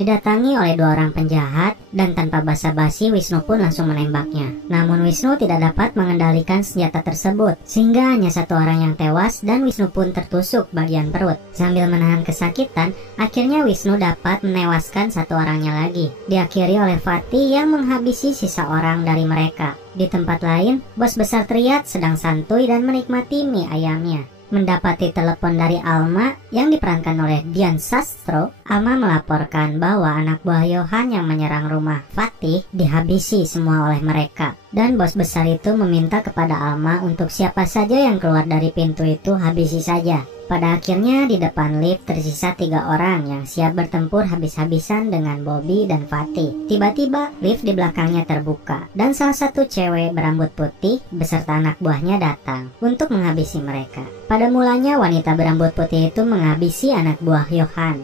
didatangi oleh 2 orang penjahat dan tanpa basa-basi Wisnu pun langsung menembaknya. Namun Wisnu tidak dapat mengendalikan senjata tersebut sehingga hanya 1 orang yang tewas dan Wisnu pun tertusuk bagian perut. Sambil menahan kesakitan, akhirnya Wisnu dapat menewaskan 1 orangnya lagi. Diakhiri oleh Fatih yang menghabisi sisa orang dari mereka. Di tempat lain, bos besar Triad sedang santuy dan menikmati mie ayamnya. Mendapati telepon dari Alma yang diperankan oleh Dian Sastro, Alma melaporkan bahwa anak buah Johan yang menyerang rumah Fatih dihabisi semua oleh mereka. Dan bos besar itu meminta kepada Alma untuk siapa saja yang keluar dari pintu itu habisi saja. Pada akhirnya di depan lift tersisa 3 orang yang siap bertempur habis-habisan dengan Bobby dan Fatih. Tiba-tiba lift di belakangnya terbuka dan salah satu cewek berambut putih beserta anak buahnya datang untuk menghabisi mereka. Pada mulanya wanita berambut putih itu menghabisi anak buah Johan.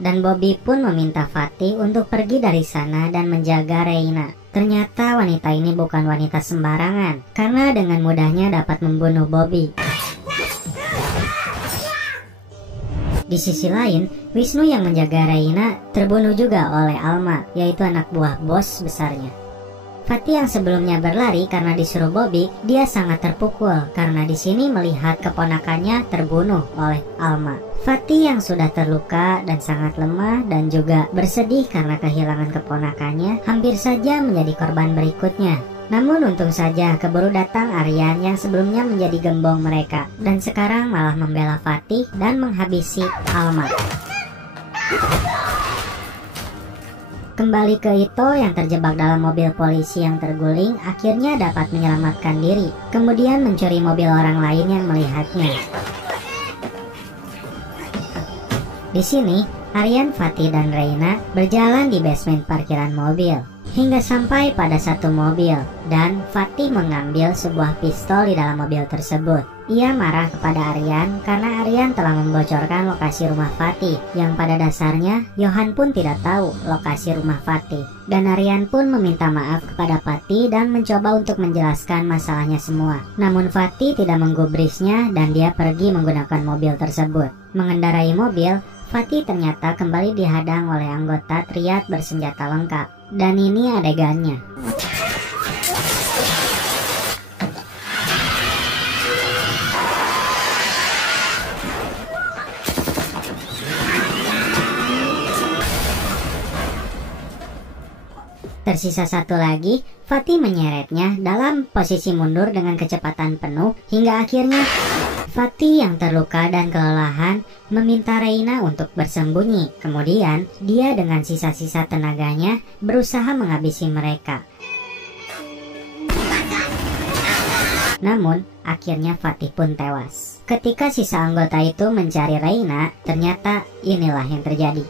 Dan Bobby pun meminta Fatih untuk pergi dari sana dan menjaga Reina. Ternyata wanita ini bukan wanita sembarangan, karena dengan mudahnya dapat membunuh Bobby. Di sisi lain, Wisnu yang menjaga Reina terbunuh juga oleh Alma, yaitu anak buah bos besarnya. Fatih yang sebelumnya berlari karena disuruh Bobby, dia sangat terpukul karena di sini melihat keponakannya terbunuh oleh Alma. Fatih yang sudah terluka dan sangat lemah dan juga bersedih karena kehilangan keponakannya, hampir saja menjadi korban berikutnya. Namun untung saja keburu datang Aryan yang sebelumnya menjadi gembong mereka dan sekarang malah membela Fatih dan menghabisi Alma. Kembali ke Ito yang terjebak dalam mobil polisi yang terguling, akhirnya dapat menyelamatkan diri, kemudian mencuri mobil orang lain yang melihatnya. Di sini, Aryan, Fatih, dan Reina berjalan di basement parkiran mobil hingga sampai pada satu mobil dan Fatih mengambil sebuah pistol di dalam mobil tersebut. Ia marah kepada Aryan karena Aryan telah membocorkan lokasi rumah Fatih yang pada dasarnya Johan pun tidak tahu lokasi rumah Fatih. Dan Aryan pun meminta maaf kepada Fatih dan mencoba untuk menjelaskan masalahnya semua. Namun Fatih tidak menggubrisnya dan dia pergi menggunakan mobil tersebut. Mengendarai mobil, Fatih ternyata kembali dihadang oleh anggota Triad bersenjata lengkap. Dan ini adegannya. Tersisa satu lagi, Fatih menyeretnya dalam posisi mundur dengan kecepatan penuh hingga akhirnya Fatih yang terluka dan kelelahan meminta Reina untuk bersembunyi. Kemudian dia dengan sisa-sisa tenaganya berusaha menghabisi mereka. Namun akhirnya Fatih pun tewas. Ketika sisa anggota itu mencari Reina, ternyata inilah yang terjadi.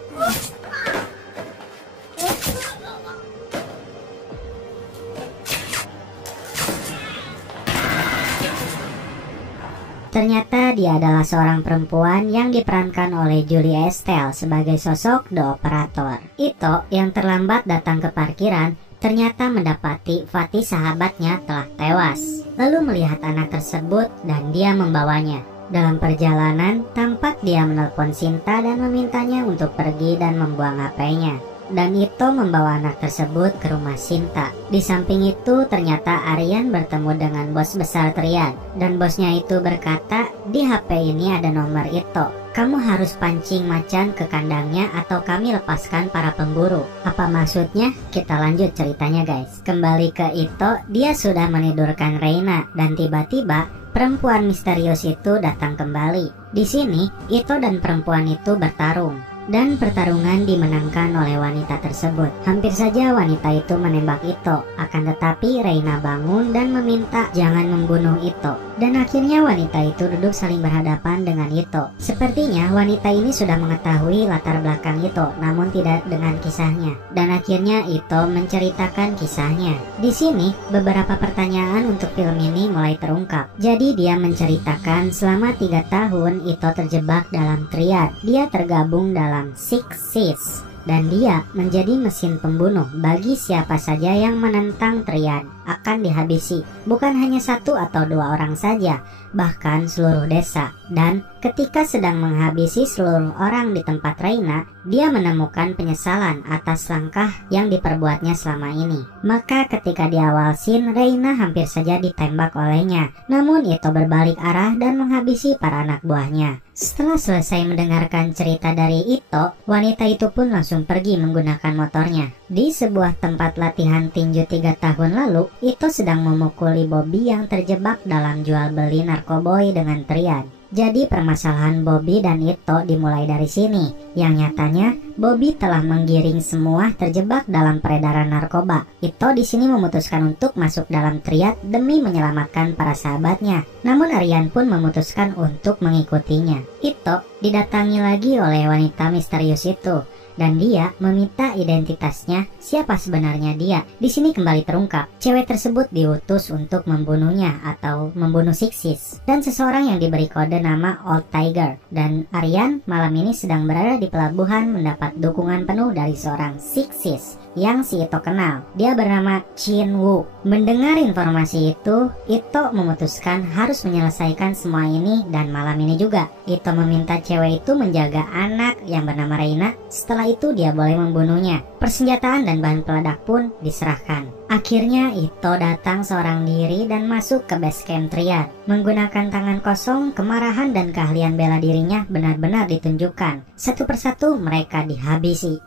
Ternyata dia adalah seorang perempuan yang diperankan oleh Julie Estelle sebagai sosok The Operator. Ito yang terlambat datang ke parkiran ternyata mendapati Fatih sahabatnya telah tewas. Lalu melihat anak tersebut dan dia membawanya. Dalam perjalanan, tampak dia menelpon Sinta dan memintanya untuk pergi dan membuang HP-nya. Dan Ito membawa anak tersebut ke rumah Sinta. Di samping itu ternyata Aryan bertemu dengan bos besar Triad. Dan bosnya itu berkata, di HP ini ada nomor Ito. Kamu harus pancing macan ke kandangnya atau kami lepaskan para pemburu. Apa maksudnya? Kita lanjut ceritanya guys. Kembali ke Ito, dia sudah menidurkan Reina. Dan tiba-tiba perempuan misterius itu datang kembali. Di sini, Ito dan perempuan itu bertarung. Dan pertarungan dimenangkan oleh wanita tersebut. Hampir saja wanita itu menembak Ito. Akan tetapi Reina bangun dan meminta jangan membunuh Ito. Dan akhirnya wanita itu duduk saling berhadapan dengan Ito. Sepertinya wanita ini sudah mengetahui latar belakang Ito, namun tidak dengan kisahnya. Dan akhirnya Ito menceritakan kisahnya. Di sini beberapa pertanyaan untuk film ini mulai terungkap. Jadi dia menceritakan selama 3 tahun Ito terjebak dalam Triad. Dia tergabung dalam Six Seas dan dia menjadi mesin pembunuh bagi siapa saja yang menentang Triad. akan dihabisi. Bukan hanya satu atau dua orang saja, bahkan seluruh desa. Dan ketika sedang menghabisi seluruh orang di tempat Reina, dia menemukan penyesalan atas langkah yang diperbuatnya selama ini. Maka ketika di awal scene, Reina hampir saja ditembak olehnya. Namun Ito berbalik arah dan menghabisi para anak buahnya. Setelah selesai mendengarkan cerita dari Ito, wanita itu pun langsung pergi menggunakan motornya. Di sebuah tempat latihan tinju 3 tahun lalu, Ito sedang memukuli Bobby yang terjebak dalam jual beli narkoboy dengan Triad. Jadi permasalahan Bobby dan Ito dimulai dari sini, yang nyatanya Bobby telah menggiring semua terjebak dalam peredaran narkoba. Ito di sini memutuskan untuk masuk dalam Triad demi menyelamatkan para sahabatnya. Namun Aryan pun memutuskan untuk mengikutinya. Ito didatangi lagi oleh wanita misterius itu, dan dia meminta identitasnya, siapa sebenarnya dia. Di sini kembali terungkap, cewek tersebut diutus untuk membunuhnya atau membunuh Sixis, dan seseorang yang diberi kode nama Old Tiger. Dan Aryan malam ini sedang berada di pelabuhan mendapat dukungan penuh dari seorang Sixis yang si Ito kenal. Dia bernama Chin Woo. Mendengar informasi itu, Ito memutuskan harus menyelesaikan semua ini, dan malam ini juga Ito meminta cewek itu menjaga anak yang bernama Reina. Setelah itu dia boleh membunuhnya. Persenjataan dan bahan peledak pun diserahkan. Akhirnya Ito datang seorang diri dan masuk ke base camp Triad. Menggunakan tangan kosong, kemarahan dan keahlian bela dirinya benar-benar ditunjukkan. Satu persatu mereka dihabisi.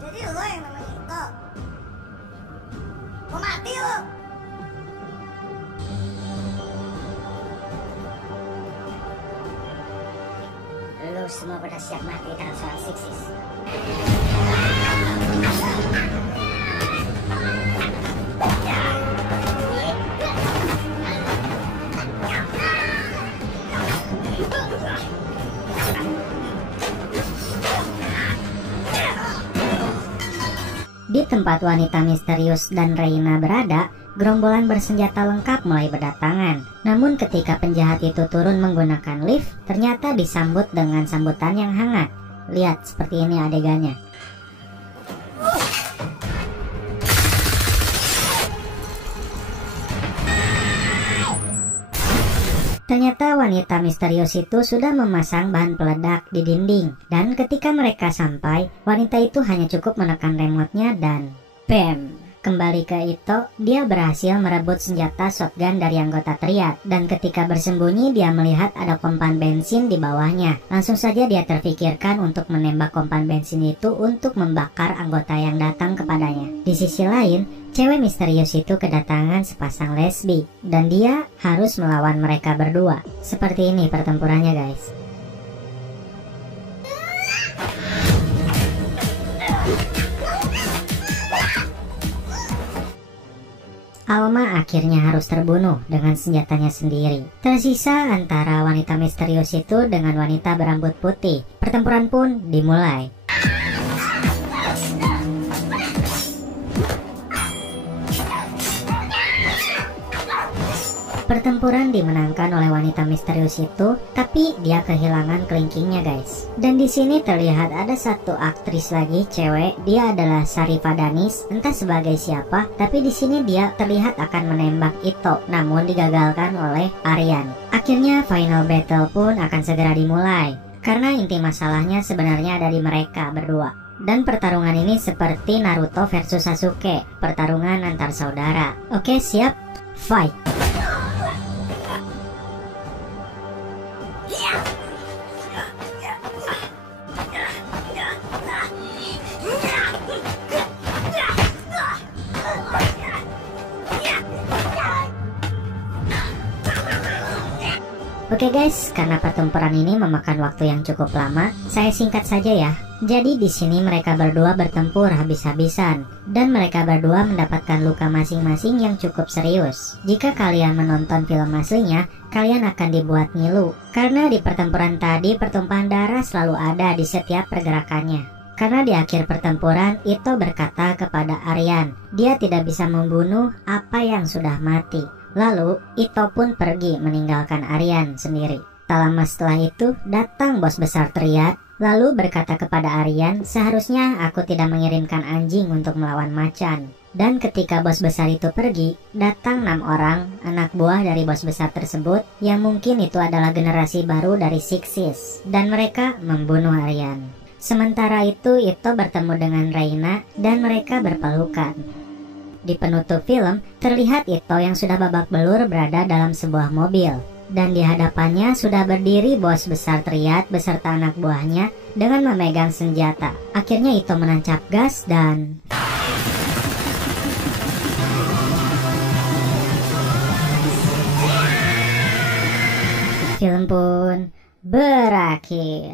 Jadi lo yang namanya Ito mau mati lo. Lu semua pada siap mati karena seorang Sixis. Di tempat wanita misterius dan Reina berada, gerombolan bersenjata lengkap mulai berdatangan. Namun ketika penjahat itu turun menggunakan lift, ternyata disambut dengan sambutan yang hangat. Lihat, seperti ini adegannya. Ternyata wanita misterius itu sudah memasang bahan peledak di dinding. Dan ketika mereka sampai, wanita itu hanya cukup menekan remote-nya dan BAM! Kembali ke Ito, dia berhasil merebut senjata shotgun dari anggota Triad. Dan ketika bersembunyi, dia melihat ada kompan bensin di bawahnya. Langsung saja dia terfikirkan untuk menembak kompan bensin itu untuk membakar anggota yang datang kepadanya. Di sisi lain, cewek misterius itu kedatangan sepasang lesbi, dan dia harus melawan mereka berdua. Seperti ini pertempurannya, guys. Alma akhirnya harus terbunuh dengan senjatanya sendiri. Tersisa antara wanita misterius itu dengan wanita berambut putih. Pertempuran pun dimulai. Pertempuran dimenangkan oleh wanita misterius itu, tapi dia kehilangan kelingkingnya, guys. Dan di sini terlihat ada satu aktris lagi cewek, dia adalah Sarifa Danis, entah sebagai siapa, tapi di sini dia terlihat akan menembak Ito, namun digagalkan oleh Aryan. Akhirnya final battle pun akan segera dimulai, karena inti masalahnya sebenarnya ada di mereka berdua. Dan pertarungan ini seperti Naruto versus Sasuke, pertarungan antar saudara. Oke, siap, fight! Oke guys, karena pertempuran ini memakan waktu yang cukup lama, saya singkat saja ya. Jadi di sini mereka berdua bertempur habis-habisan, dan mereka berdua mendapatkan luka masing-masing yang cukup serius. Jika kalian menonton film aslinya, kalian akan dibuat ngilu, karena di pertempuran tadi pertumpahan darah selalu ada di setiap pergerakannya. Karena di akhir pertempuran, Ito berkata kepada Aryan, dia tidak bisa membunuh apa yang sudah mati. Lalu, Ito pun pergi meninggalkan Aryan sendiri. Tak lama setelah itu, datang bos besar Triad Lalu berkata kepada Aryan, seharusnya aku tidak mengirimkan anjing untuk melawan macan. Dan ketika bos besar itu pergi, datang 6 orang, anak buah dari bos besar tersebut, yang mungkin itu adalah generasi baru dari Sixes, dan mereka membunuh Aryan. Sementara itu, Ito bertemu dengan Reina, dan mereka berpelukan. Di penutup film, terlihat Ito yang sudah babak belur berada dalam sebuah mobil. Dan di hadapannya sudah berdiri bos besar Triad beserta anak buahnya dengan memegang senjata. Akhirnya Ito menancap gas dan film pun berakhir.